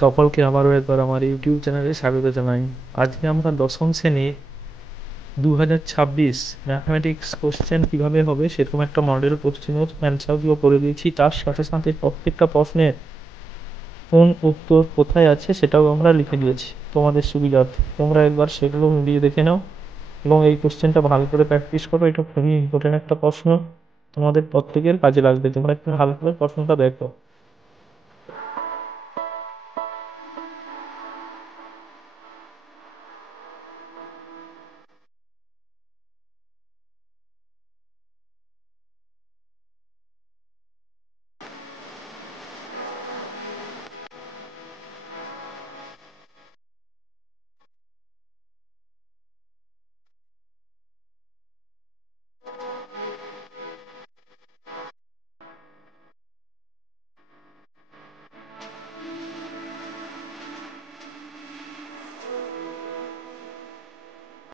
সকলকে আবারও একবার আমার ইউটিউব চ্যানেলে স্বাগত জানাই। আজকে আমরা দশম শ্রেণীর 2026 ম্যাথমেটিক্স কোশ্চেন কীভাবে হবে সেরকম একটা মডেল প্রশ্নের অ্যান্সারগুলো করে দিয়েছি। তার সাথে সাথে প্রত্যেকটা প্রশ্নের কোন উত্তর কোথায় আছে সেটাও আমরা লিখে দিয়েছি তোমাদের সুবিধার্থে। তোমরা একবার সেগুলো মিলিয়ে দেখে নাও এবং এই কোশ্চেনটা ভালো করে প্র্যাকটিস করো। এটা খুবই ইম্পর্টেন্ট একটা প্রশ্ন, তোমাদের প্রত্যেকের কাজে লাগবে। তোমরা একটু ভালো করে প্রশ্নটা দেখো।